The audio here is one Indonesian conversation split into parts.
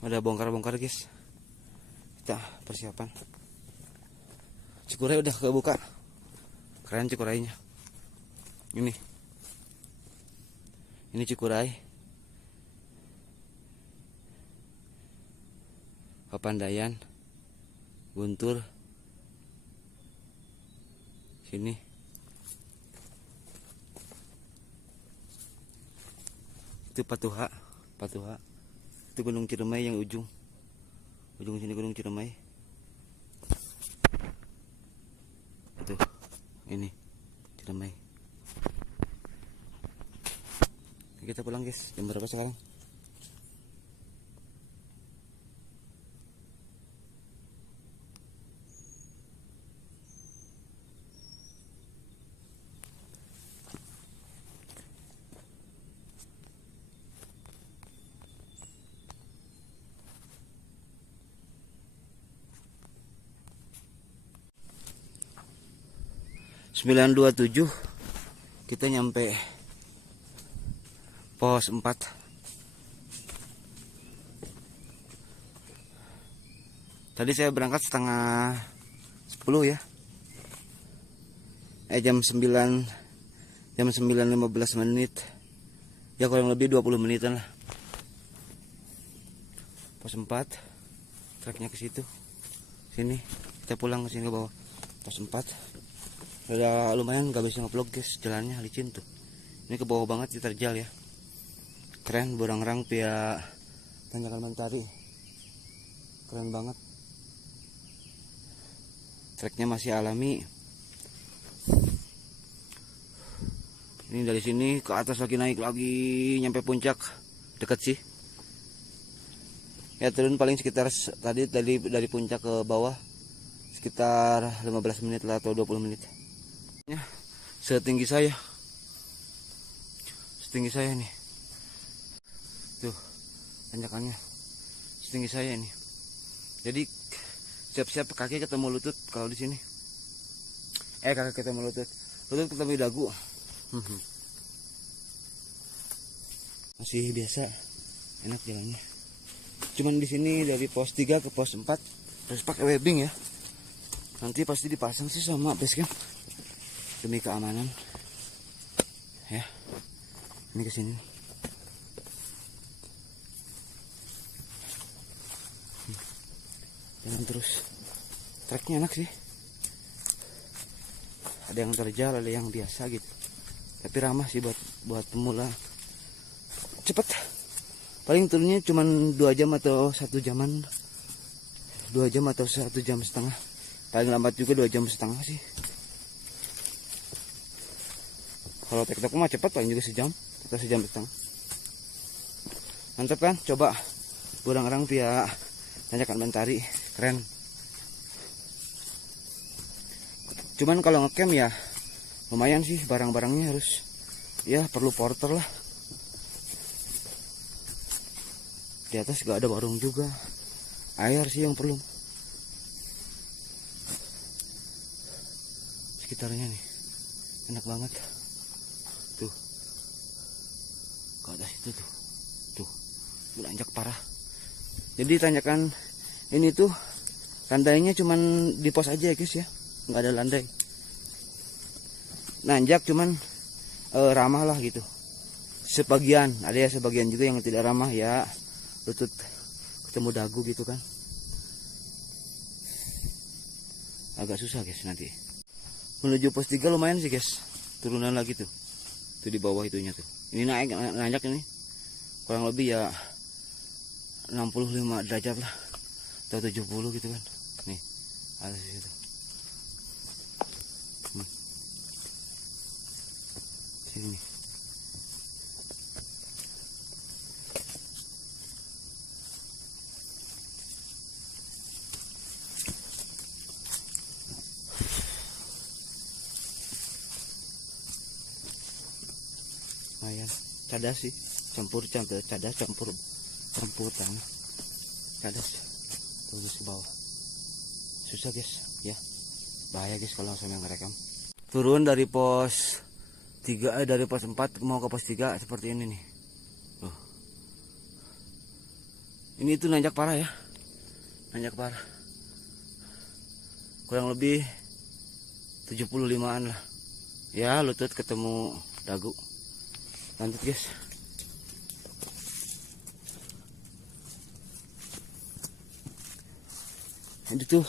Ada bongkar-bongkar guys. Kita persiapan. Cikuray udah kebuka. Keren cikurainya. Ini cikuray. Papandayan. Guntur. Sini. Itu Patuha. Itu Gunung Ciremai yang ujung sini Gunung Ciremai. Itu ini Ciremai. Kita pulang guys. Jam berapa sekarang? Sembilan 9:27 kita nyampe pos 4. Tadi saya berangkat setengah 10 ya. Jam 9:15 menit. Ya kurang lebih 20 menitan lah. Pos 4. Treknya ke situ. Sini kita pulang ke sini ke bawah. Pos 4. Udah lumayan gak bisa nge-vlog guys, jalannya licin tuh. Ini ke bawah banget di terjal ya. Keren, Burangrang via Tanjakan Mentari. Keren banget. Treknya masih alami. Ini dari sini ke atas lagi naik lagi nyampe puncak. Deket sih. Ya turun paling sekitar tadi dari puncak ke bawah sekitar 15 menit lah atau 20 menit. Setinggi saya nih, tuh tanjakannya setinggi saya ini. Jadi siap-siap kaki ketemu lutut kalau di sini. Kaki ketemu lutut ketemu dagu. Masih biasa, enak jalannya. Cuman di sini dari pos 3 ke pos 4 harus pakai webbing ya. Nanti pasti dipasang sih sama basecamp demi keamanan ya. Ini kesini jalan terus. Treknya enak sih, ada yang terjal ada yang biasa gitu, tapi ramah sih buat pemula. Cepet, paling turunnya cuma 2 jam atau 1 jaman, 2 jam atau 1 jam setengah, paling lambat juga 2 jam setengah sih. Kalau TikTok mah cepat paling juga sejam atau sejam setengah. Mantap kan? Coba Burangrang via Tanjakan Mentari, keren. Cuman kalau ngecamp ya lumayan sih, barang-barangnya harus ya perlu porter lah. Di atas gak ada warung juga, air sih yang perlu. Sekitarnya nih enak banget. Tuh, ke atas itu tuh beranjak parah. Jadi tanjakan ini tuh landainya cuman di pos aja ya guys ya, nggak ada landai. Nanjak cuman ramah lah gitu. Sebagian ada ya, sebagian juga yang tidak ramah ya, lutut ketemu dagu gitu kan. Agak susah guys nanti. Menuju pos 3 lumayan sih guys, turunan lagi tuh. Tuh di bawah itunya tuh. Ini nanjak ini. Kurang lebih ya 65 derajat lah. Atau 70 gitu kan. Nih, atas situ. Sini nih. Lumayan, cadas sih, campur cadas campur tanah, cadas terus ke bawah. Susah guys ya, bahaya guys kalau saya ngerekam. Turun dari pos 3 dari pos 4 mau ke pos 3 seperti ini nih. Ini tuh nanjak parah ya, nanjak parah. Kurang lebih 75-an lah. Ya lutut ketemu dagu. Lanjut guys. Ini tuh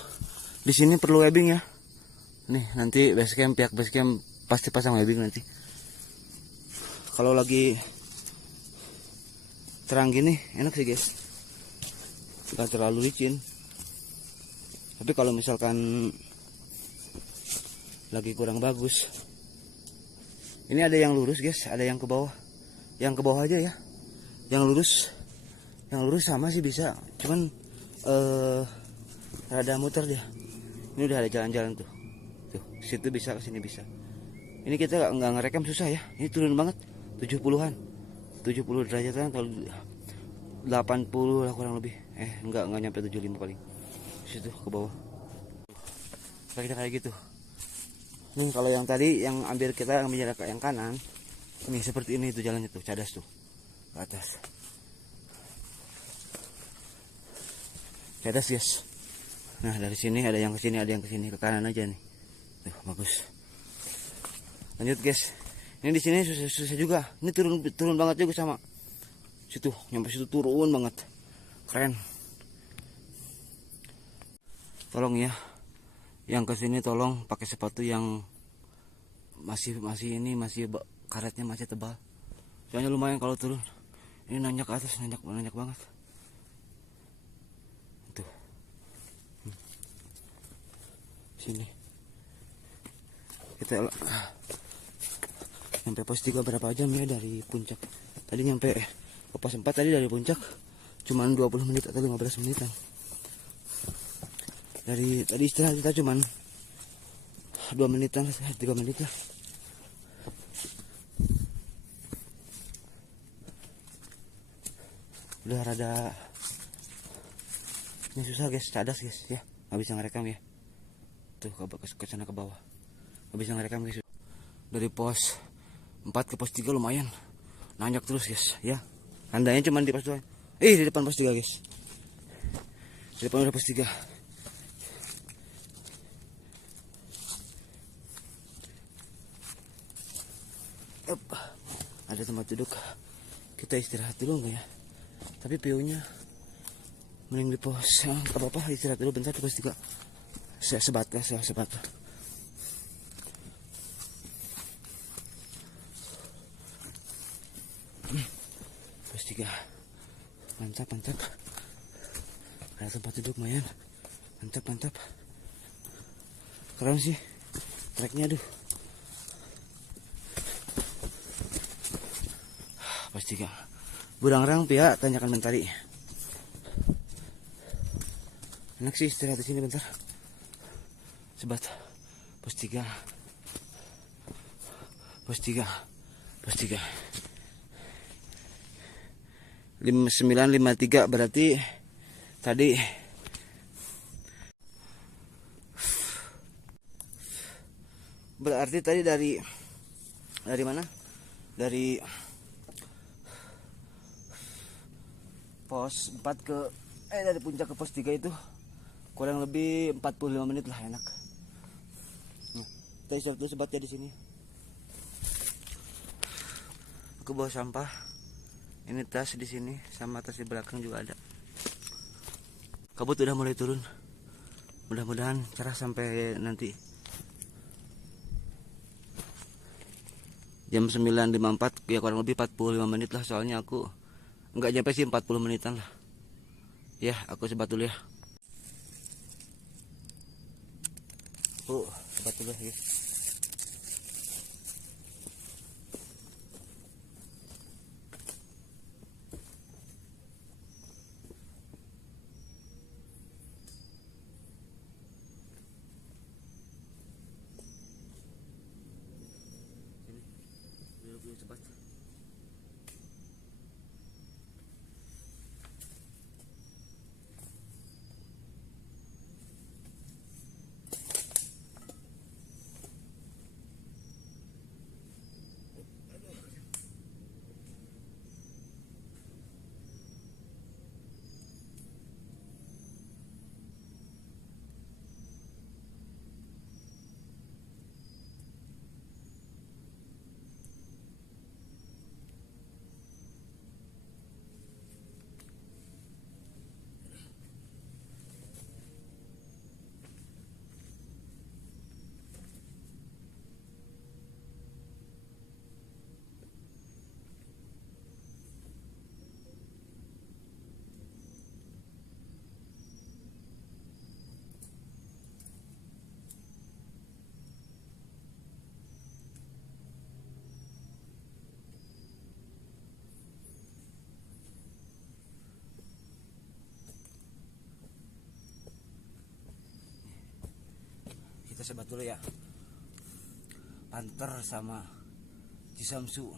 di sini perlu webbing ya. Nih nanti basecamp, pihak basecamp pasti pasang webbing nanti. Kalau lagi terang gini enak sih guys, nggak terlalu licin. Tapi kalau misalkan lagi kurang bagus, ini ada yang lurus guys, ada yang ke bawah. Yang ke bawah aja ya, yang lurus sama sih bisa, cuman rada muter dia. Ini udah ada jalan-jalan tuh, situ bisa, ke sini bisa. Ini kita nggak ngerekam susah ya, ini turun banget, 70-an, 70 derajatan atau 80 lah kurang lebih. Enggak nyampe 75 paling. Situ ke bawah. Kita kayak gitu. Kalau yang tadi yang ambil kita ambil yang kanan, ini seperti ini tuh jalannya tuh, cadas tuh ke atas. Cadas guys. Nah dari sini ada yang ke sini, ada yang ke sini, ke kanan aja nih. Tuh bagus. Lanjut guys. Ini di sini susah juga. Ini turun banget juga sama. Situ, nyampe situ turun banget. Keren. Tolong ya. Yang ke sini tolong pakai sepatu yang masih karetnya masih tebal. Soalnya lumayan kalau turun. Ini nanjak ke atas, nanjak banget. Tuh. Sini. Kita nyampe pos 3 berapa jam ya dari puncak. Tadi nyampe pos 4 tadi dari puncak cuman 20 menit atau 15 menitan. Dari tadi istirahat kita cuman 2 menitan, 3 menit lah. Udah rada ini susah guys, cadas guys ya, nggak bisa ngerekam ya. Tuh ke sana ke bawah nggak bisa ngerekam guys. Dari pos 4 ke pos 3 lumayan nanjak terus guys ya. Tandanya cuman di pos 2. Di depan pos 3 guys, di depan udah pos 3. Ada tempat duduk, kita istirahat dulu enggak ya? Tapi view-nya mending di pos, nggak apa-apa, istirahat dulu bentar di pos 3. Sebat. Pos 3 mantap. Ada tempat duduk lumayan, mantap. Keren sih treknya, aduh. Pos 3 Burangrang pihak tanyakan mentari. Enak sih istirahat di sini bentar. Sebat. Pos 3 5953 berarti tadi dari mana? Dari pos 4 dari puncak ke pos 3 itu kurang lebih 45 menit lah, enak. Nah, kita istirahat dulu sebat ya di sini. Aku bawa sampah. Ini tas di sini sama tas di belakang juga ada. Kabut udah mulai turun. Mudah-mudahan cerah sampai nanti. Jam 9.54 ya, kurang lebih 45 menit lah, soalnya aku nggak nyampe sih 40 menitan lah. Ya, aku sebat dulu ya. Aku sebat dulu ya. Sebat. kita sebat dulu ya. Panther sama Cisamsu.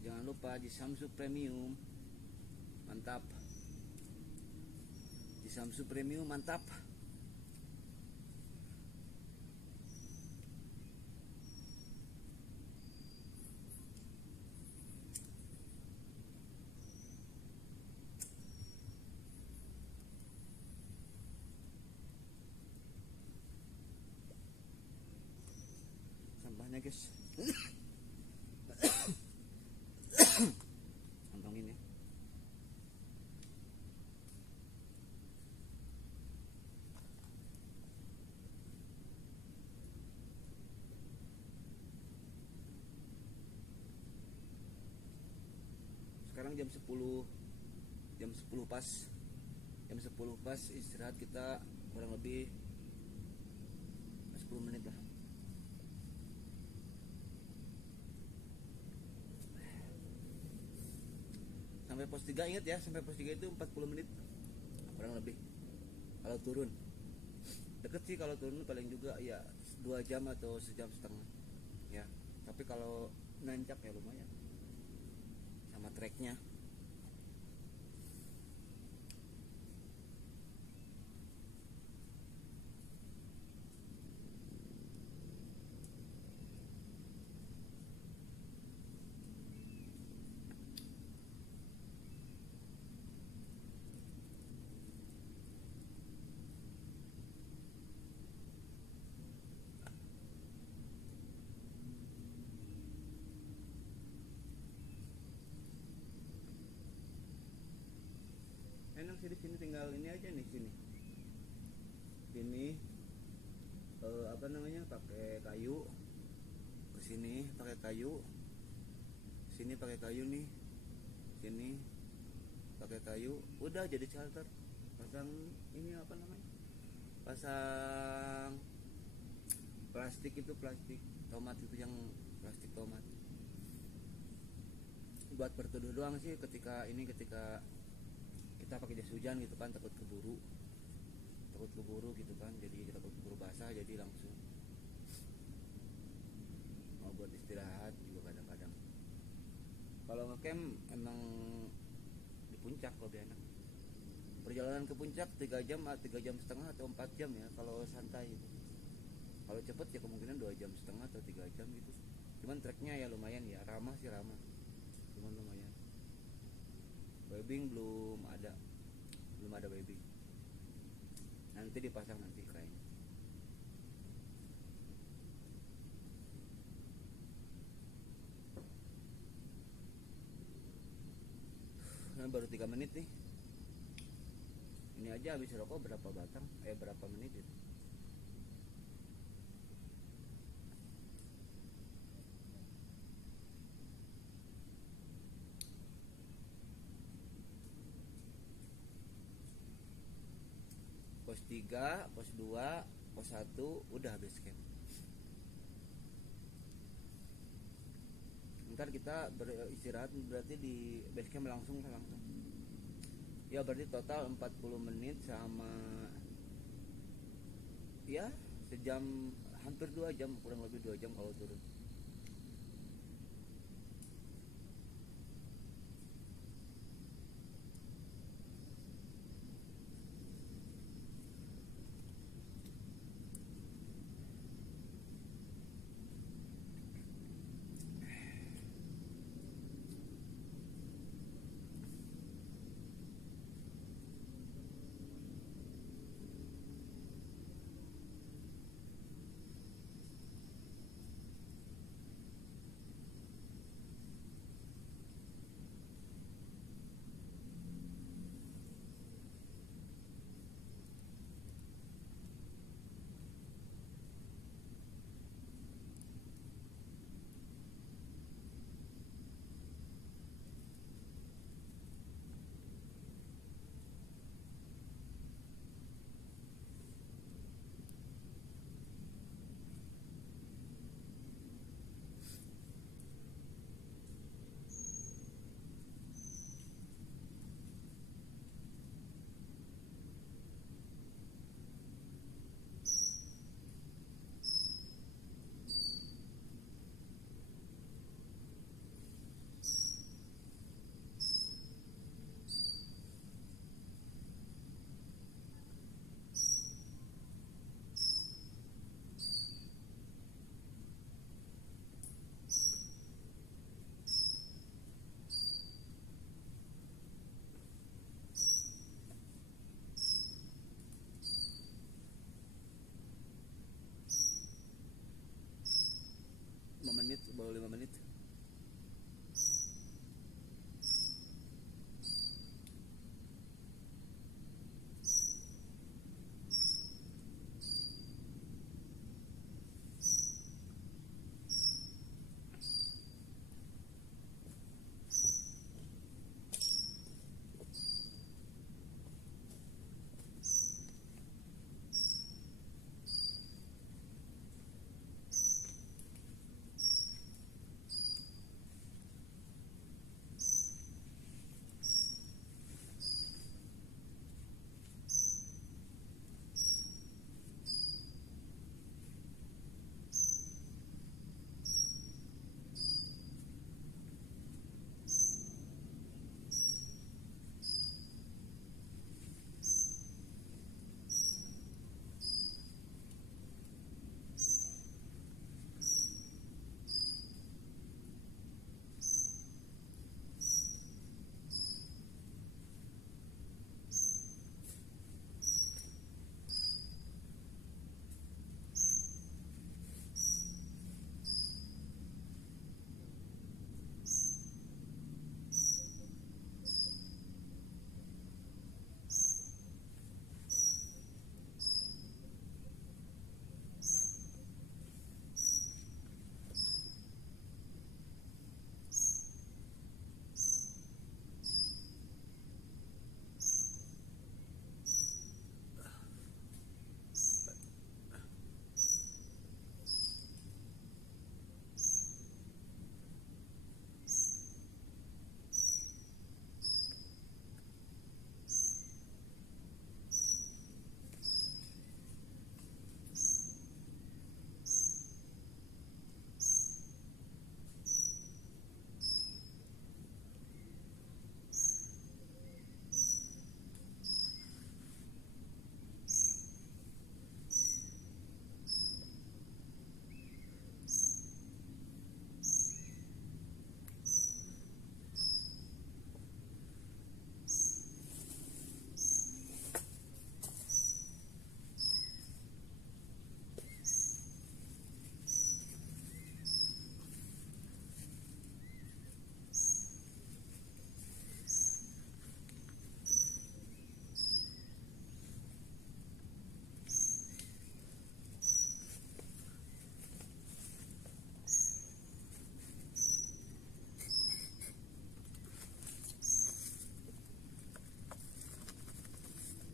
Jangan lupa Cisamsu Premium. Mantap. Cisamsu Premium mantap. Sampahnya guys. Kantongin ya. Sekarang jam 10 pas. Jam 10 pas istirahat kita kurang lebih 10 menit lah. Sampai pos 3 ingat ya, sampai pos 3 itu 40 menit kurang lebih. Kalau turun deket sih, kalau turun paling juga ya 2 jam atau sejam setengah ya. Tapi kalau nancak ya lumayan sama treknya. Enak sih di sini, tinggal ini aja nih sini. Ini apa namanya, pakai kayu. Ke sini pakai kayu. Sini pakai kayu nih. Sini pakai kayu. Udah jadi shelter. Pasang ini apa namanya? Pasang plastik itu, plastik tomat itu, yang plastik tomat. Buat berteduh doang sih ketika kita pakai jas hujan gitu kan, takut keburu gitu kan, jadi kita takut keburu basah, jadi langsung mau buat istirahat juga kadang-kadang. Kalau ngecamp emang di puncak lebih enak. Perjalanan ke puncak 3 jam, 3 jam setengah atau 4 jam ya kalau santai gitu. Kalau cepet ya kemungkinan 2 jam setengah atau 3 jam gitu. Cuman treknya ya lumayan ya, ramah, cuman lumayan. Webbing belum ada webbing, nanti dipasang nanti kayaknya. Nah, baru 3 menit nih. Ini aja habis rokok berapa batang, berapa menit itu. Pos 3, pos 2, pos 1 udah base camp. Ntar kita beristirahat berarti di base camp langsung. Ya berarti total 40 menit sama ya sejam, hampir 2 jam, kurang lebih 2 jam kalau turun. Baru 5 menit.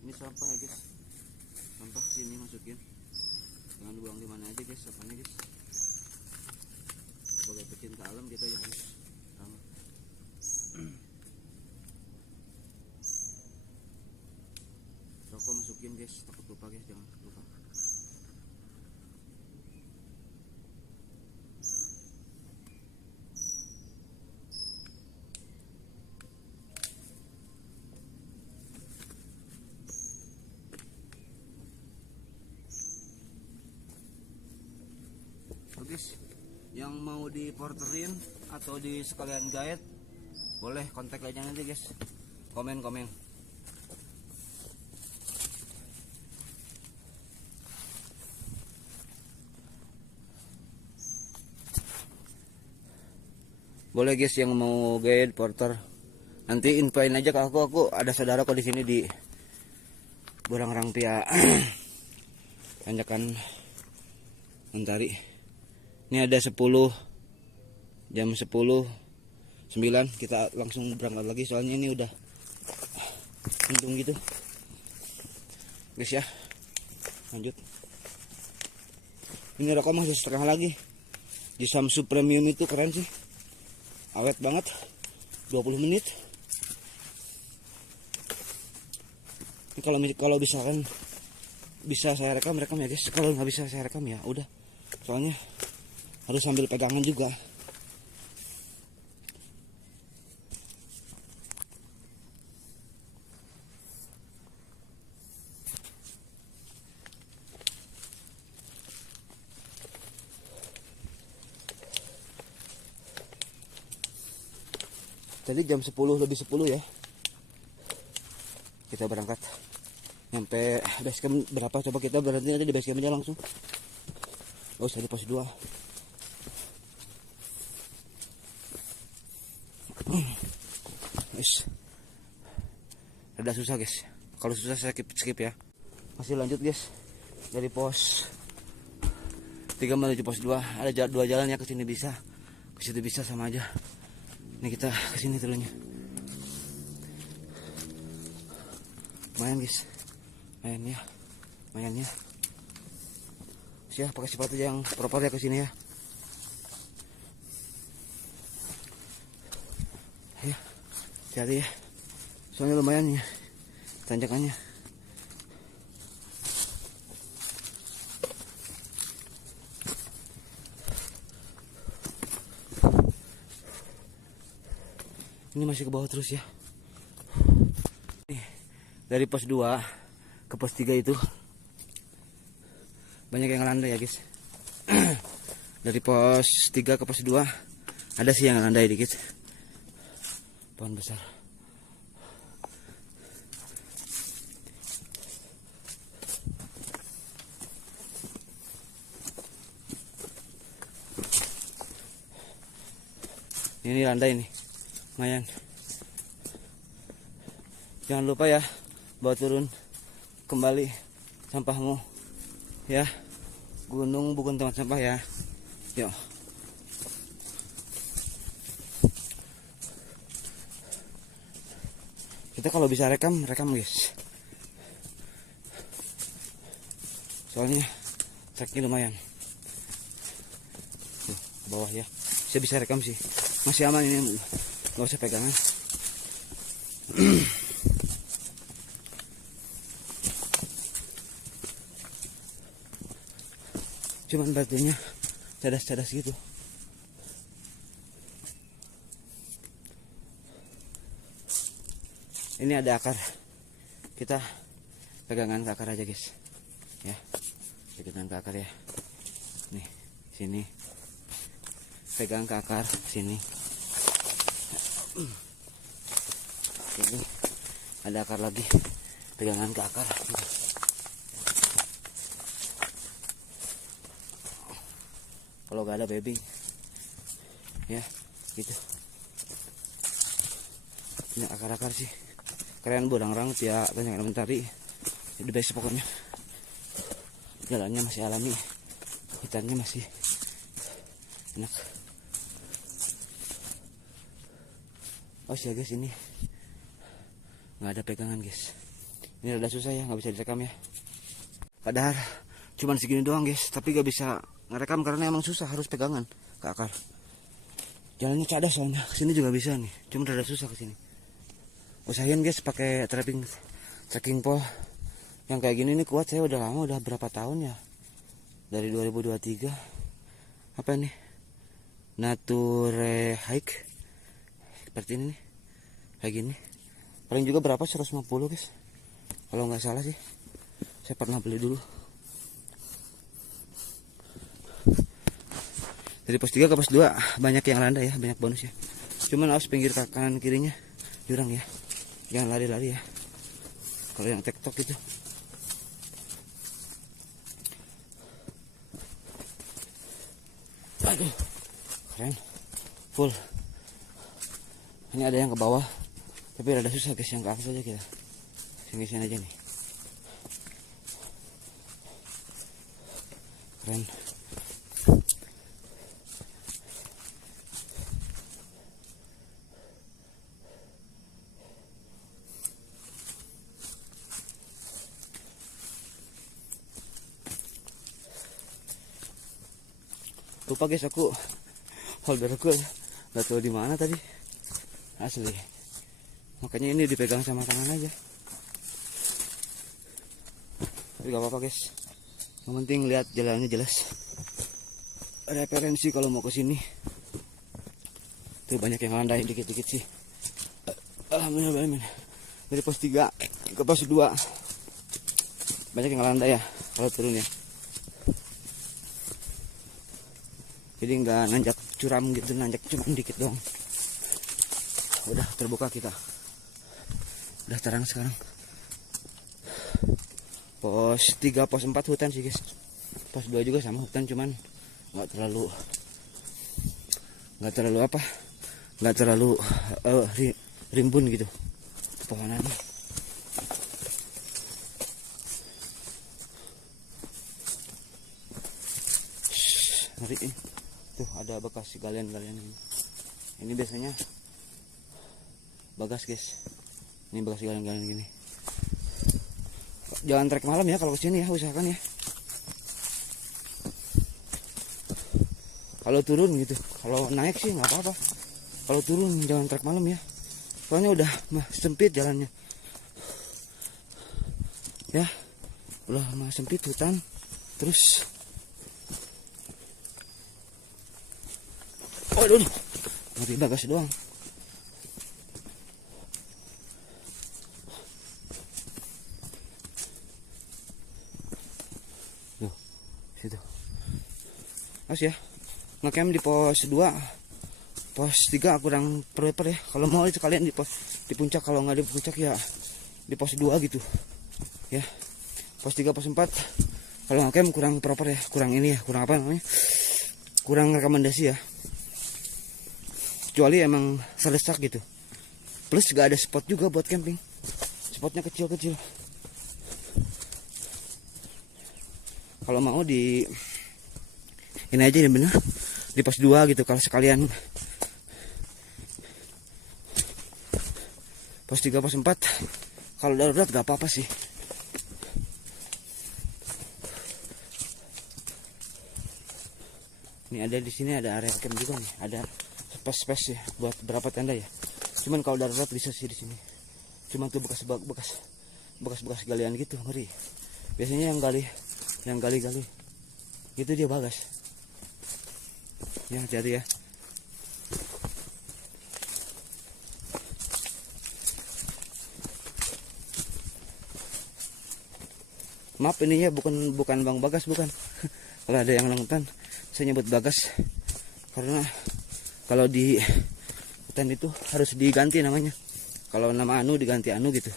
Ini sampah ya guys, sampah sini masukin, jangan buang di mana aja guys sampahnya guys. Sebagai pecinta alam kita yang harus guys, takut lupa guys, jangan lupa. Guys, yang mau diporterin atau di sekalian guide boleh kontak aja nanti guys, komen. Boleh guys, yang mau guide porter nanti infoin aja ke aku ada saudara kok di sini di Burang Rangpia tanjakan Mentari. Ini ada 10 jam 10:09 kita langsung berangkat lagi, soalnya ini udah mendung gitu guys ya. Lanjut, ini rokok masih setengah lagi. Di Samsung Premium itu keren sih, awet banget, 20 menit. Ini kalau misalkan bisa saya rekam ya guys, kalau nggak bisa saya rekam ya udah, soalnya harus sambil pegangan juga. Tadi jam 10:10 ya kita berangkat. Nyampe base camp berapa, coba kita berhenti nanti di base camp aja langsung. Oh, saya di pos 2. Rada susah guys, kalau susah saya skip ya. Masih lanjut guys, dari pos 3 menuju pos 2. Ada 2 jalan ya, ke sini bisa, ke situ bisa, sama aja. Ini kita ke sini turunnya. Lumayan guys, lumayan ya. Siap pakai sepatu yang proper ya ke sini ya. Ya, hati ya. Soalnya lumayan ya tanjakannya. Ini masih ke bawah terus ya. Nih, dari pos 2 ke pos 3 itu banyak yang landai ya guys. Dari pos 3 ke pos 2 ada sih yang landai dikit. Pohon besar. Ini landai nih, lumayan. Jangan lupa ya, bawa turun kembali sampahmu ya. Gunung bukan tempat sampah ya. Yuk. Kita kalau bisa rekam guys. Soalnya treknya lumayan. Tuh, ke bawah ya. Saya bisa rekam sih. Masih aman ini, nggak usah pegangan. Cuman batunya cadas-cadas gitu. Ini ada akar, kita pegangan ke akar aja guys ya, pegangan ke akar ya. Nih sini, pegang ke akar sini. Ini ada akar lagi, pegangan ke akar. Kalau gak ada baby ya gitu. Ini akar-akar sih keren, Burang Rangpia Tanjakan Mentari, the best pokoknya. Jalannya masih alami, hutannya masih enak. Oh ya guys, ini nggak ada pegangan guys. Ini rada susah ya, nggak bisa direkam ya. Padahal cuman segini doang guys, tapi nggak bisa ngerekam karena emang susah, harus pegangan ke akar. Jalannya cadas soalnya, kesini juga bisa nih, cuma rada susah kesini. Usahain guys pakai trekking pole Yang kayak gini nih kuat saya udah lama, udah berapa tahun ya, dari 2023. Apa nih, Nature Hike seperti ini nih, kayak gini. Paling juga berapa, 150 guys kalau nggak salah sih. Saya pernah beli dulu. Dari pos 3 ke pos 2 banyak yang landai ya, banyak bonus ya. Cuman awas pinggir kanan kirinya jurang ya, jangan lari-lari ya kalau yang tektok gitu. Aduh, keren, full. Ini ada yang ke bawah, tapi rada susah guys, yang ke atas aja kita. Sini aja nih. Keren. Lupa guys, aku holderku nggak tahu di mana tadi asli, makanya ini dipegang sama tangan aja. Tapi gak apa-apa guys, yang penting lihat jalannya jelas, referensi kalau mau ke sini. Tuh banyak yang landai dikit-dikit sih. Alhamdulillah. Dari pos 3 ke pos 2 banyak yang landai ya kalau turun ya. Jadi nggak nanjak curam gitu, nanjak cuma dikit doang. Udah terbuka kita, udah terang sekarang. Pos 3 pos 4 hutan sih guys, pos 2 juga sama hutan, cuman nggak terlalu apa, nggak terlalu rimbun gitu pohonannya. Ngeri ini. Tuh ada bekas galian-galian ini. Ini biasanya bagas guys. Ini bekas galian-galian gini. Jangan trek malam ya kalau kesini ya, usahakan ya. Kalau turun gitu, kalau naik sih nggak apa-apa. Kalau turun jangan trek malam ya. Soalnya udah sempit jalannya. Ya, udah sempit hutan. Terus waduh, ngeri bagas doang. Tuh, situ. Mas ya, ngecamp di pos 2, pos 3 kurang prepare ya. Kalau mau itu kalian di puncak, kalau nggak di puncak ya di pos 2 gitu. Ya, pos 3 pos 4 kalau ngecamp kurang proper ya, kurang ini ya, kurang apa namanya? Kurang rekomendasi ya. Kecuali emang sedesak gitu. Plus gak ada spot juga buat camping. Spotnya kecil-kecil. Kalau mau di ini aja ya bener, di pos 2 gitu kalau sekalian. Pos 3 pos 4 kalau darurat gak apa-apa sih. Ini ada di sini ada area camp juga nih, ada space ya buat berapa tenda ya. Cuman kalau darurat bisa sih di sini. Cuman tuh bekas galian gitu, ngeri. Biasanya yang gali itu dia bagas. Ya hati-hati ya. Maaf ini ya, bukan Bang Bagas, bukan. Kalau ada yang nonton saya nyebut Bagas karena kalau di hutan itu harus diganti namanya. Kalau nama Anu diganti Anu gitu.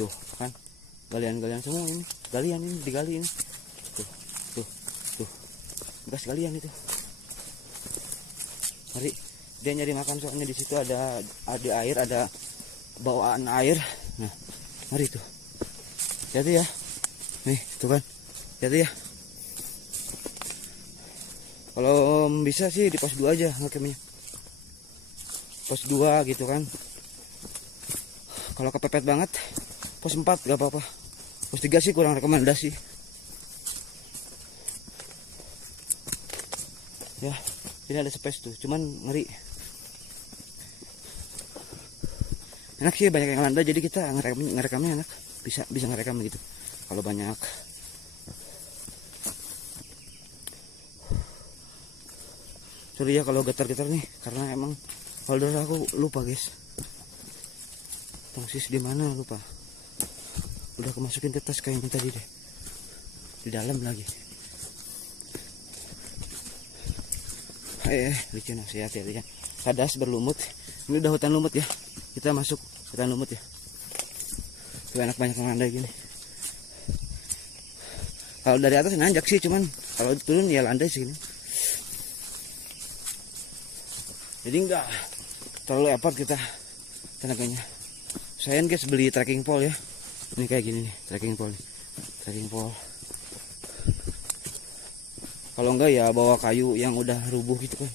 Tuh kan galian-galian semua ini. Galian ini digali ini. Tuh. Bekas galian itu. Mari dia nyari makan, soalnya di situ ada air, ada bawaan air. Nah, mari tuh. Jadi ya. Nih, tuh kan. Jadi ya. Kalau bisa sih di pos 2 aja ngecampnya. Pos 2 gitu kan. Kalau kepepet banget, pos 4 gak apa-apa. Pos 3 sih kurang rekomendasi. Ya, ini ada space tuh, cuman ngeri. enak sih, banyak yang landai, jadi kita ngerekamnya enak, bisa ngerekam gitu kalau banyak. Sorry ya kalau getar-getar nih, karena emang holder aku lupa guys. Tongsis di mana lupa. Udah kemasukin ke tas kayaknya tadi deh, di dalam lagi. Licin, hati-hati ya. Kadas berlumut. Ini udah hutan lumut ya. Kita masuk hutan lumut ya. Tuh enak, banyak yang landai gini. Kalau dari atas nanjak sih, cuman kalau turun ya landai sini. Jadi enggak terlalu effort kita tenaganya. Saya guys beli trekking pole ya. Ini kayak gini nih, trekking pole. Trekking pole. Kalau enggak ya bawa kayu yang udah rubuh gitu kan.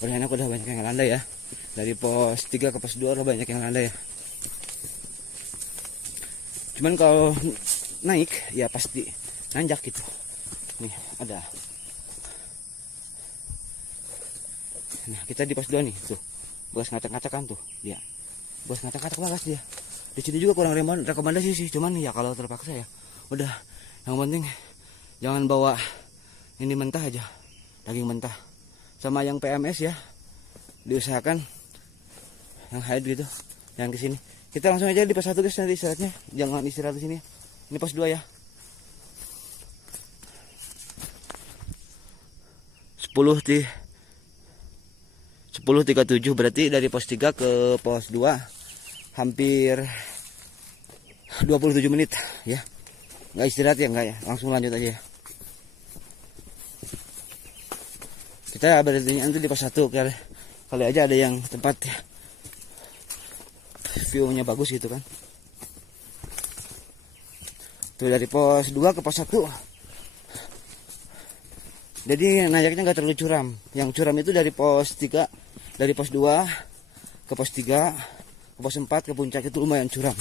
Udah enak, udah banyak yang landai ya. Dari pos 3 ke pos 2 udah banyak yang landai ya. Cuman kalau naik ya pasti nanjak gitu. Nih ada. Nah kita di pos 2 nih tuh. Bekas ngacak-ngacakan tuh dia. Bekas ngacak-ngacak bagas dia. Di sini juga kurang rekomendasi sih. Cuman ya kalau terpaksa ya udah. Yang penting jangan bawa ini mentah aja. Daging mentah. Sama yang PMS ya, diusahakan yang hide gitu, yang kesini. Kita langsung aja di pos 1 guys, nanti istirahatnya. Jangan istirahat di sini. Ini pos 2 ya. 10.37 berarti dari pos 3 ke pos 2 hampir 27 menit ya. Nggak istirahat ya, enggak ya. Langsung lanjut aja ya. Kita berarti nanti di pos 1 kali aja ada yang tempat view-nya bagus gitu kan. Tuh dari pos 2 ke pos 1. Jadi nanjaknya nggak terlalu curam. Yang curam itu dari pos 3, dari pos 2 ke pos 3, ke pos 4 ke puncak itu lumayan curam.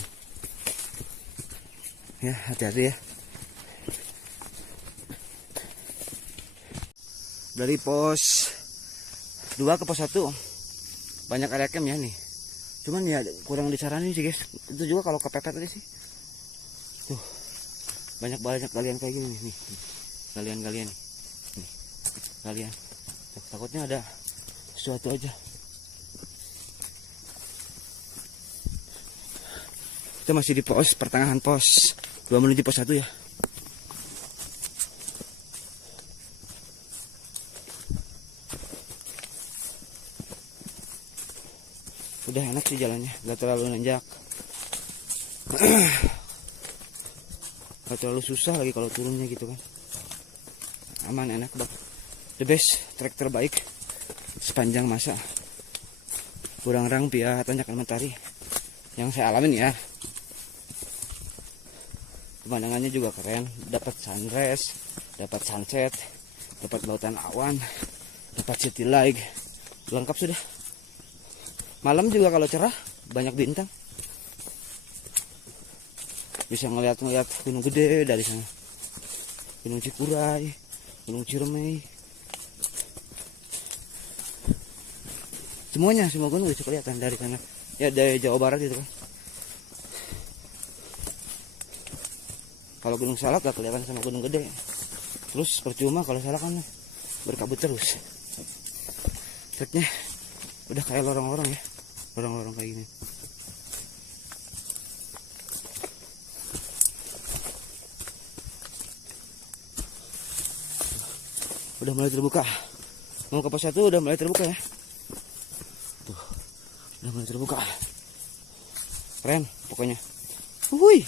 Ya, hati-hati ya. Dari pos 2 ke pos 1 banyak area camp ya nih. Cuman ya kurang disaranin sih guys. Itu juga kalau kepepet aja sih. Tuh. Banyak galian kayak gini nih. Galian-galian nih. Nih. Galian. Takutnya ada sesuatu aja. Kita masih di pos pertengahan pos 2 menuju pos 1 ya. Udah enak sih jalannya, gak terlalu nanjak. Gak terlalu susah lagi kalau turunnya gitu kan. Aman, enak banget. The best trek terbaik sepanjang masa Burang-Rang via Tanjakan Mentari yang saya alamin ya. Pemandangannya juga keren, dapat sunrise, dapat sunset, dapat lautan awan, dapat city light, lengkap sudah. Malam juga kalau cerah banyak bintang, bisa ngeliat gunung gede dari sana, Gunung Cikuray, Gunung Ciremai, semuanya, semua gunung bisa kelihatan dari sana ya, dari Jawa Barat itu kan. Kalau Gunung Salak gak kelihatan sama gunung gede, terus percuma kalau Salak kan berkabut terus. Treknya udah kayak lorong-lorong ya, lorong-lorong kayak gini. Udah mulai terbuka, mau ke pos 1 udah mulai terbuka ya. Tuh, udah mulai terbuka, keren pokoknya. Wuih,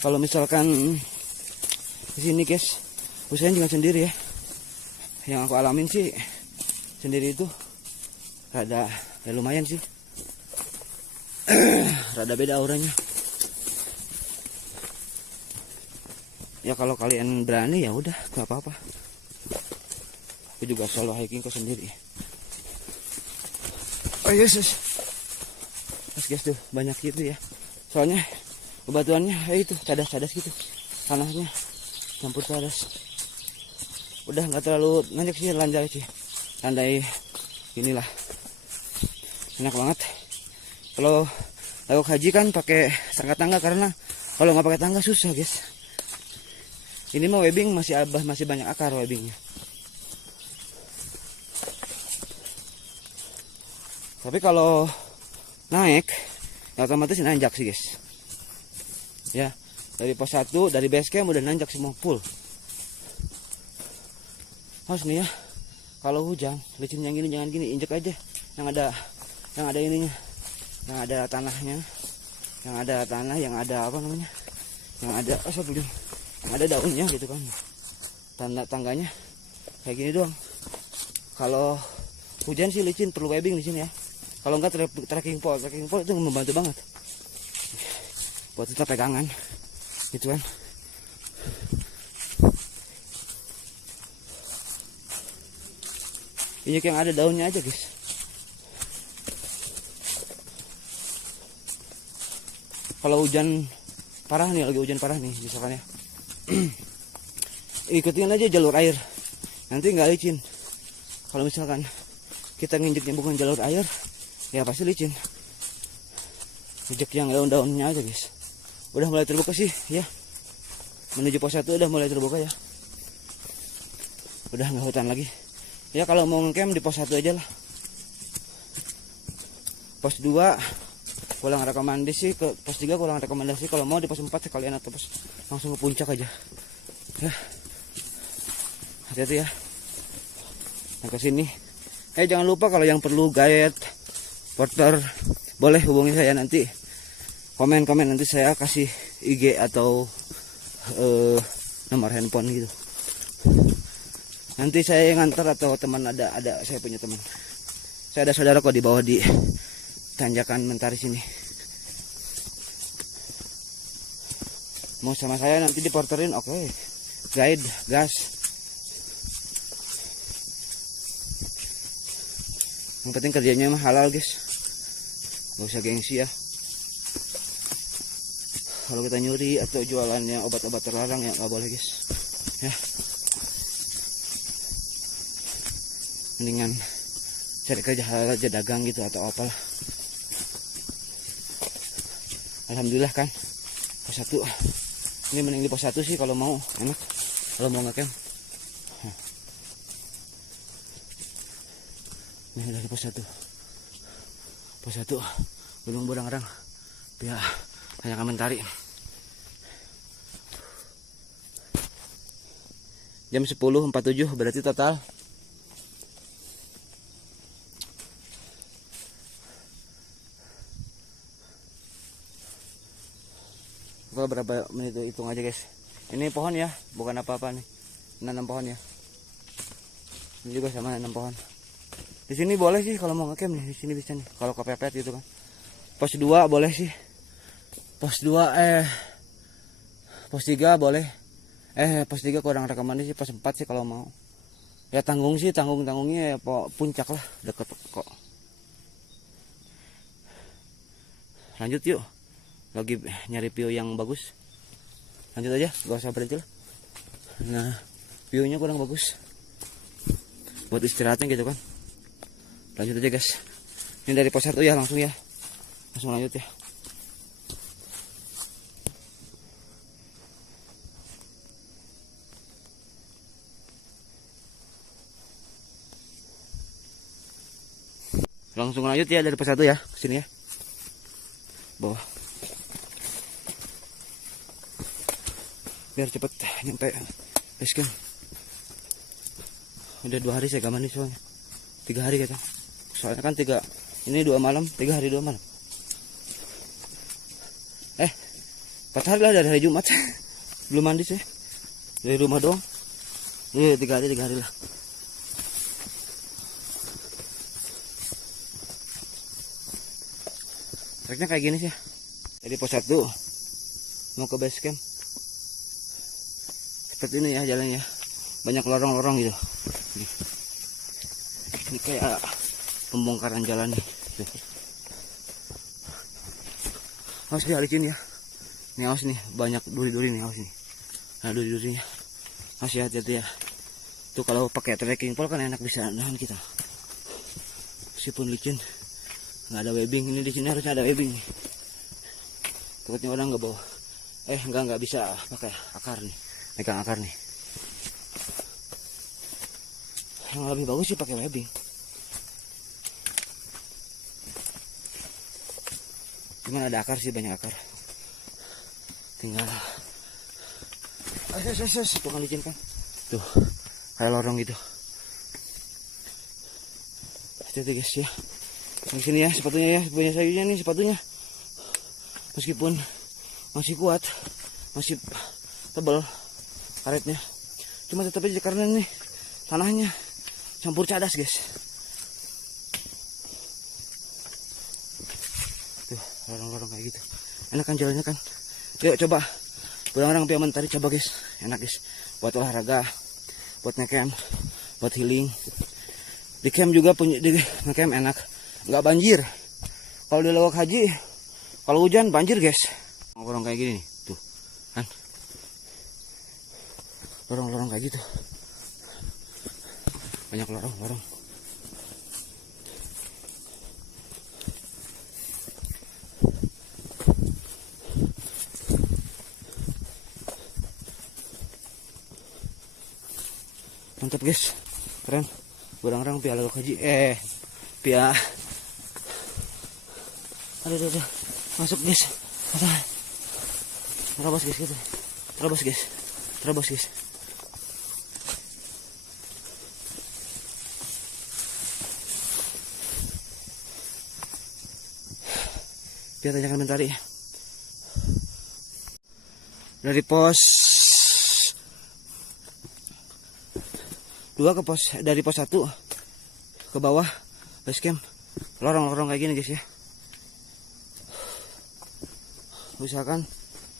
kalau misalkan di sini guys, usahain jangan sendiri ya. Yang aku alamin sih sendiri itu rada ya lumayan sih. Rada beda auranya. Ya kalau kalian berani ya udah, gak apa-apa. Aku juga selalu hiking ke sendiri. Oh yes, yes. Guys tuh banyak gitu ya. Soalnya bebatuannya itu cadas-cadas gitu. Tanahnya campur cadas. udah nggak terlalu nanjak sih, landai inilah enak banget. Kalau lauk haji kan pakai tangga karena kalau nggak pakai tangga susah guys. Ini mah webbing masih banyak akar webbingnya. Tapi kalau naik ya otomatis nanjak sih guys. Ya, dari pos 1 dari base camp udah nanjak semua full. Harus nih ya. Kalau hujan, licin yang gini jangan gini, injek aja yang ada ininya. Yang ada tanahnya. Yang ada apa namanya? Yang ada daunnya gitu kan. Tangganya kayak gini doang. Kalau hujan sih licin perlu webbing di sini ya. Kalau enggak trekking pole itu membantu banget buat kita pegangan gitu kan. Ini yang ada daunnya aja guys. Kalau hujan parah nih, lagi hujan parah nih misalkan ya, ikutin aja jalur air, nanti nggak licin. Kalau misalkan kita nginjeknya bukan jalur air, ya pasti licin. Injek yang daun-daunnya aja guys. Udah mulai terbuka sih ya, menuju pos 1 udah mulai terbuka ya, udah nggak hutan lagi ya. Kalau mau ngecamp di pos 1 aja lah. Pos 2 kurang rekomendasi, ke pos 3 kurang rekomendasi. Kalau mau di pos 4 sekalian atau pos langsung ke puncak aja ya. Hati-hati ya yang kesini. Jangan lupa kalau yang perlu guide porter boleh hubungi saya, nanti komen nanti saya kasih IG atau nomor handphone gitu. Nanti saya yang ngantar atau teman, ada saya punya teman. Saya ada saudara kok di bawah di tanjakan Mentari sini. Mau sama saya nanti diporterin, oke. Guide, gas. Yang penting kerjanya mah halal guys. Gak usah gengsi ya. Kalau kita nyuri atau jualannya obat-obat terlarang ya nggak boleh guys ya. Mendingan cari kerja halal aja, dagang gitu atau apalah. Alhamdulillah kan pos 1 ini mending di pos 1 sih kalau mau enak, kalau mau ngecamp. Ini dari pos 1 Gunung Burangrang ya, hanya Mentari. Jam 10.47 berarti total berapa menit itu, hitung aja guys. Ini pohon ya, bukan apa-apa nih, nanam pohon ya. Ini juga sama nanam pohon. Di sini boleh sih kalau mau ngecamp nih, di sini bisa nih kalau kepepet gitu kan. Pos 2 boleh sih. Pos 3 boleh. Pos 3 kurang rekomendasi, pos 4 sih kalau mau. Ya tanggungnya ya puncak lah, deket kok. Lanjut yuk. Lagi nyari view yang bagus. Lanjut aja, gak usah berhenti lah. Nah, viewnya kurang bagus. Buat istirahatnya gitu kan. Lanjut aja guys. Ini dari pos 1 ya, langsung lanjut ya. Langsung lanjut ya dari pos 1 ya, ke sini ya. Bawah. Biar cepet nyampe base camp. Udah 2 hari saya gak mandi soalnya. 3 hari kata. Soalnya kan 3 malam, 3 hari 2 malam. 4 hari lah dari hari Jumat. Belum mandi sih. Dari rumah doang. Iya 3 hari lah. Treknya kayak gini sih. Dari pos 1 mau ke base camp. Seperti ini ya jalannya. Banyak lorong-lorong gitu. Ini kayak pembongkaran jalan nih. Awas dia licin ya. Ini awas nih, banyak duri-duri nih, awas nih. Nah duri-durinya. Masih hati-hati ya. Tuh kalau pakai trekking pole kan enak, bisa nahan kita. Meskipun licin, nggak ada webbing. Ini di sini harusnya ada webbing nih. Takutnya orang nggak bawa. Nggak bisa pakai akar nih, megang akar nih. Yang lebih bagus sih pakai webbing. Cuman ada akar sih, banyak akar. Tinggal tuh kan licin kan. Tuh kayak lorong gitu. Hati-hati guys ya. Di sini ya sepatunya ya, punya sayunya nih sepatunya. Meskipun masih kuat, masih tebal karetnya, cuma tetap aja karena nih tanahnya campur cadas guys. Tuh lorong-lorong kayak gitu, enak kan jalannya kan. Yuk coba, pulang orang Pia Mentari coba guys, enak guys. Buat olahraga, buat ngecamp, buat healing. Di camp juga punya, di ngecamp enak, nggak banjir. Kalau di Lawak Haji, kalau hujan banjir guys. Lorong kayak gini nih, tuh kan. Lorong-lorong kayak gitu. Banyak lorong-lorong. Mantap guys, keren. Orang-orang Pia Lawak Haji, Pia. Aduh, masuk guys. Terobos guys gitu. Terobos guys. Pia Tanjakan Mentari. Dari pos 2 ke dari pos 1 ke bawah base camp. Lorong-lorong kayak gini guys ya. Usahakan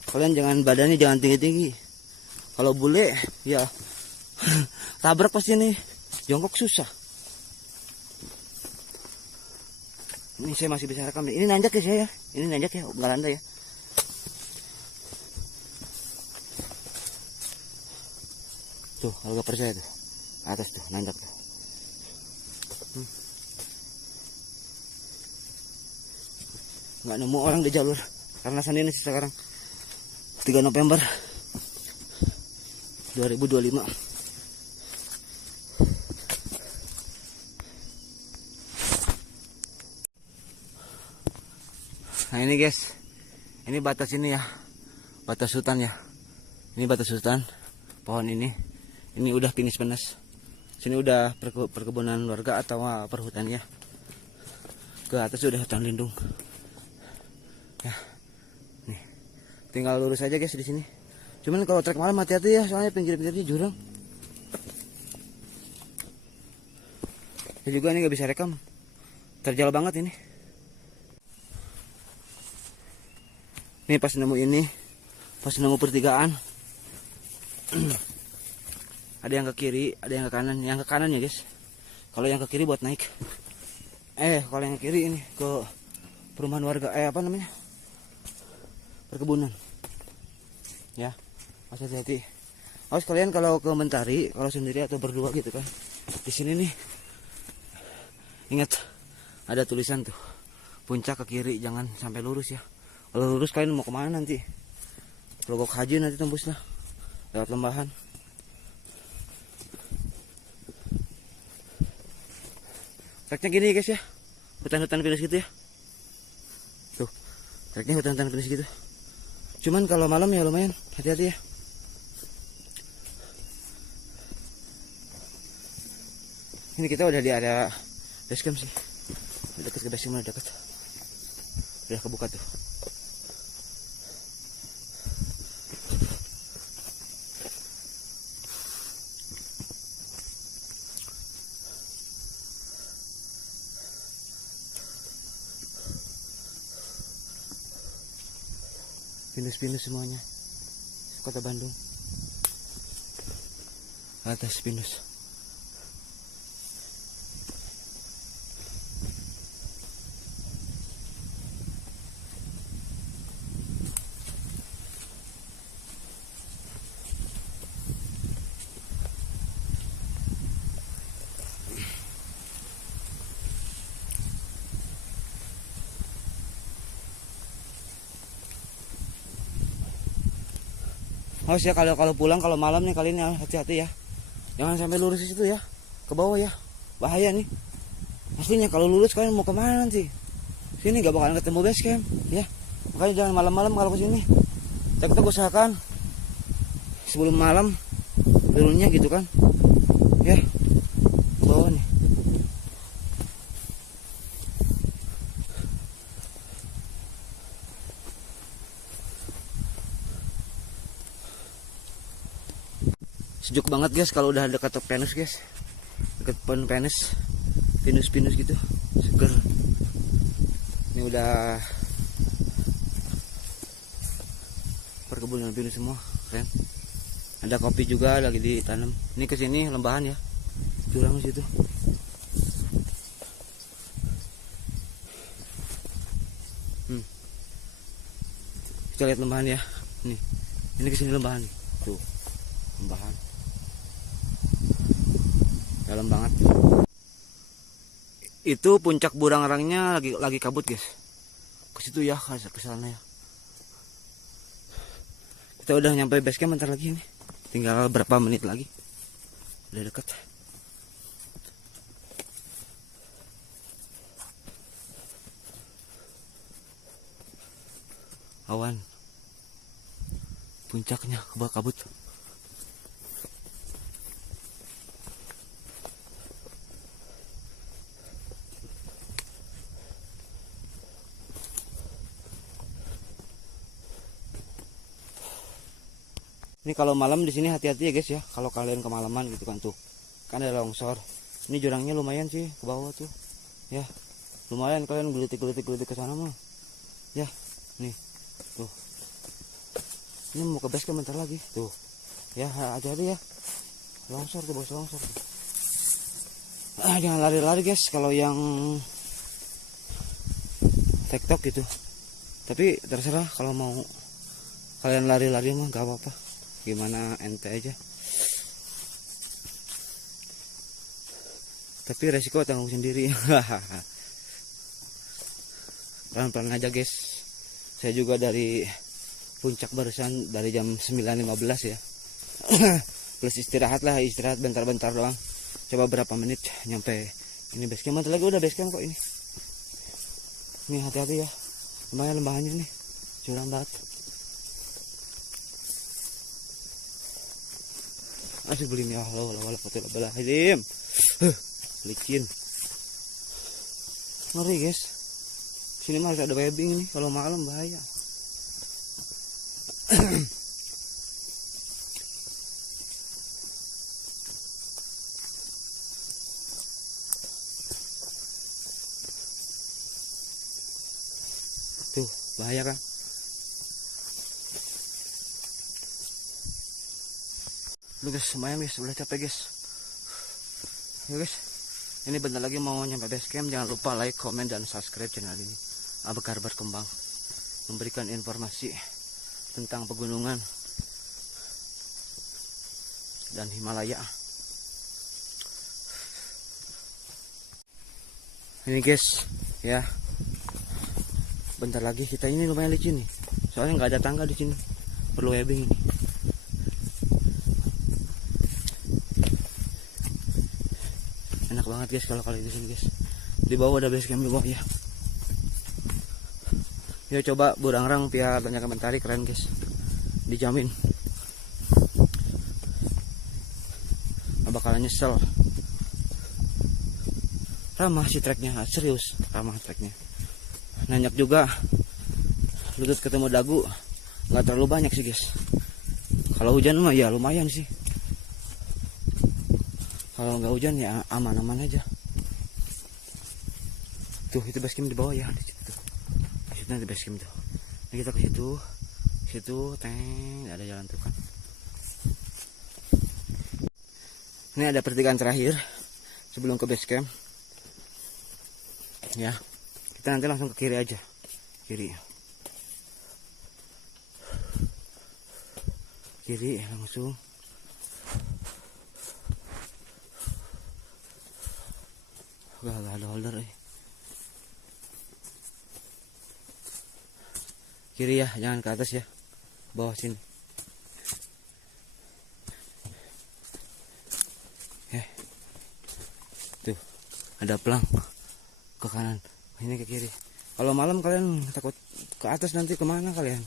kalian jangan badannya jangan tinggi-tinggi. Kalau bule ya tabrak pasti nih. Jongkok susah. Ini saya masih bisa rekam nih. Ini nanjak ya saya. Ini nanjak ya, nggak landai ya. Tuh kalau gak percaya tuh, atas tuh nanjak tuh. Nggak nemu orang di jalur. Karena sana ini sekarang 3 November 2025. Nah ini guys, ini batas ini ya, batas hutan ya. Ini batas hutan, pohon ini udah finish panas. Sini udah perkebunan warga atau perhutan ya. Ke atas udah hutan lindung. Ya, nih, tinggal lurus aja guys di sini. Cuman kalau trek malam hati-hati ya, soalnya pinggir-pinggirnya jurang. Ya juga ini nggak bisa rekam, terjal banget ini. Nih pas nemu pertigaan. Ada yang ke kiri, ada yang ke kanan. Yang ke kanan ya guys. Kalau yang ke kiri buat naik. Kalau yang ke kiri ini ke perumahan warga. Apa namanya? Perkebunan. Ya, hati-hati. Awas kalian kalau ke Mentari, kalau sendiri atau berdua gitu kan. Di sini nih, ingat ada tulisan tuh. Puncak ke kiri, jangan sampai lurus ya. Kalau lurus kalian mau kemana nanti? Lawak Haji nanti tembus lah. Lewat lembahan. Treknya gini guys ya. Hutan-hutan pinus gitu ya. Tuh. Treknya hutan-hutan pinus gitu. Cuman kalau malam ya lumayan. Hati-hati ya. Ini kita udah di area base camp sih. Dekat ke base camp, udah dekat. Udah kebuka tuh. Pinus-pinus semuanya. Kota Bandung. Atas pinus. Awas ya kalau pulang kalau malam nih kali ini hati-hati ya. Jangan sampai lurus di situ ya. Ke bawah ya. Bahaya nih. Pastinya kalau lurus kalian mau kemana nanti? Sini gak bakalan ketemu base camp ya. Makanya jangan malam-malam kalau ke sini. Kita usahakan sebelum malam turunnya gitu kan. Ya. Ke bawah nih. Sejuk banget guys kalau udah dekat Venus guys. Dekat pohon Venus. Pinus-pinus gitu. Seger. Ini udah perkebunan pinus semua, keren. Ada kopi juga lagi ditanam. Ini ke sini lembahan ya. Jurang situ. Kita lihat lembahan ya. Nih. Ini ke sini lembahan nih. Tuh. Lembahan. Dalam banget. Itu puncak Burangrangnya lagi kabut guys. Ke situ ya, ke sana ya. Kita udah nyampe base camp bentar lagi nih. Tinggal berapa menit lagi. Udah deket. Awan. Puncaknya kebak kabut. Ini kalau malam di sini hati-hati ya guys ya. Kalau kalian kemalaman gitu kan tuh. Kan ada longsor. Ini jurangnya lumayan sih ke bawah tuh. Ya. Lumayan kalian gelitik ke sana mah. Ya. Nih. Tuh. Ini mau ke base camp bentar lagi. Tuh. Ya, hati-hati ya. Longsor tuh, bos, longsor. Jangan lari-lari guys kalau yang TikTok gitu. Tapi terserah kalau mau kalian lari-lari mah gak apa-apa. Gimana ente aja. Tapi resiko tanggung sendiri. Pelan-pelan aja guys. Saya juga dari puncak barusan dari jam 9.15 ya. Plus istirahat lah, istirahat bentar-bentar doang. Coba berapa menit nyampe ini base camp. Bentar lagi udah base camp kok ini. Nih hati-hati ya. Lumayan lembahannya nih. Curam banget. Asik beli ya Allah wala wala hidim. Licin. Ngeri guys. Sini mah harus ada webbing nih kalau malam bahaya. Tuh, bahaya kan? Lu guys, lumayan guys, udah capek guys. Ya guys, ini bentar lagi mau nyampe base camp. Jangan lupa like, comment, dan subscribe channel ini. Abekar berkembang, memberikan informasi tentang pegunungan dan Himalaya. Ini guys, ya. Bentar lagi kita ini lumayan licin nih. Soalnya nggak ada tangga di sini. Perlu webbing ini. Enak banget guys kalau kalian di sini guys. Di bawah ada base camp di bawah ya. Yuk coba Burangrang biar banyak komentari, keren guys. Dijamin. Gak bakalan nyesel. Ramah sih treknya, serius ramah treknya. Nanyak juga. Lutut ketemu dagu nggak terlalu banyak sih guys. Kalau hujan mah ya lumayan sih. Kalau nggak hujan ya aman-aman aja. Tuh itu base camp di bawah ya, di situ. Di situ nanti base camp tuh. Ini kita ke situ, teng, ada jalan tuh kan. Ini ada pertigaan terakhir sebelum ke base camp. Ya, kita nanti langsung ke kiri aja, kiri langsung. Gak ada holder Kiri ya, jangan ke atas ya. Bawah sini. ada pelang ke kanan, ini ke kiri. Kalau malam kalian takut ke atas, nanti kemana kalian?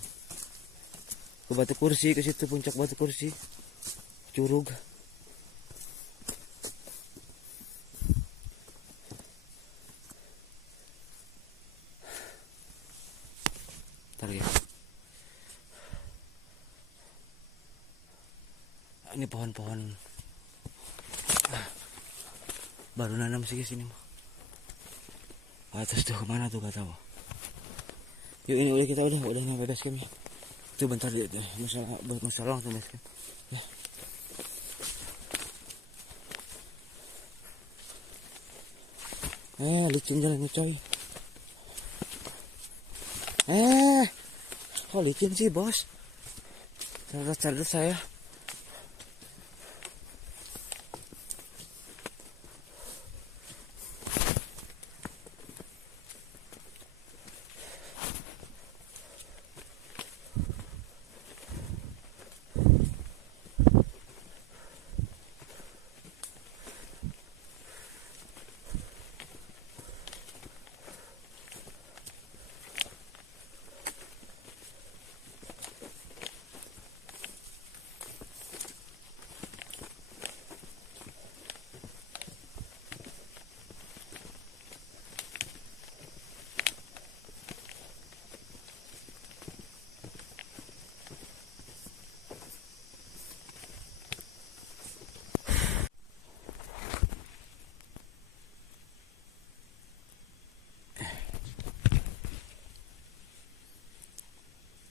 Ke Batu Kursi, ke situ puncak Batu Kursi, Curug. Ntar ya. Ini pohon-pohon baru nanam sih sini mah. Atas tuh kemana tuh gak tahu. Yuk ini udah kita udah nyampe base camp ya. Tuh bentar deh, masalah langsung base camp. Ya. Licin jalannya coy. Kok licin sih bos? Cerdas saya.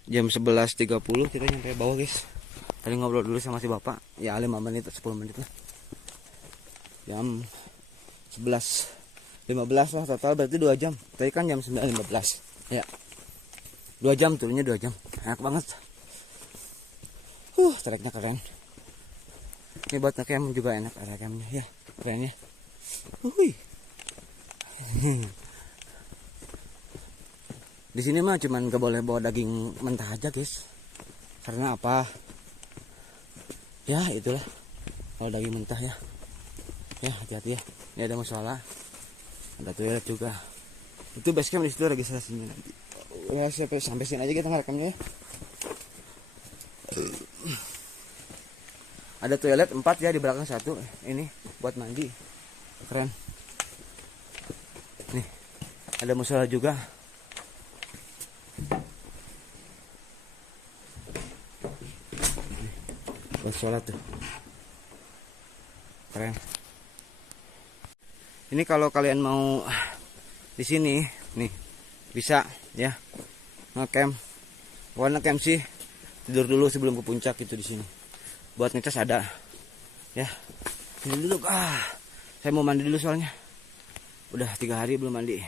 Jam 11.30 kita nyampe bawah guys. Tadi ngobrol dulu sama si bapak, ya 5 menit 10 menit lah. Jam 11.15 lah total, berarti 2 jam. Tadi kan jam 9.15 ya, 2 jam turunnya, 2 jam. Enak banget. Treknya keren. Ini buat ngecamp juga enak campnya ya, keren ya. Di sini mah cuman gak boleh bawa daging mentah aja guys. Karena apa? Ya itulah, kalau daging mentah ya. Ya hati-hati ya. Ini ada musola, ada toilet juga. Itu base camp di situ registrasinya nanti. Ya sampai sini aja kita ngerekamnya ya. Ada toilet 4 ya, di belakang 1. Ini buat mandi. Keren. Nih, ada musola juga. Buat sholat tuh. Keren. Ini kalau kalian mau di sini nih bisa ya ngecamp. Bukan ngecamp sih, tidur dulu sebelum ke puncak itu di sini. Buat ngecas ada. Ya. Ini dulu. Saya mau mandi dulu soalnya. Udah 3 hari belum mandi.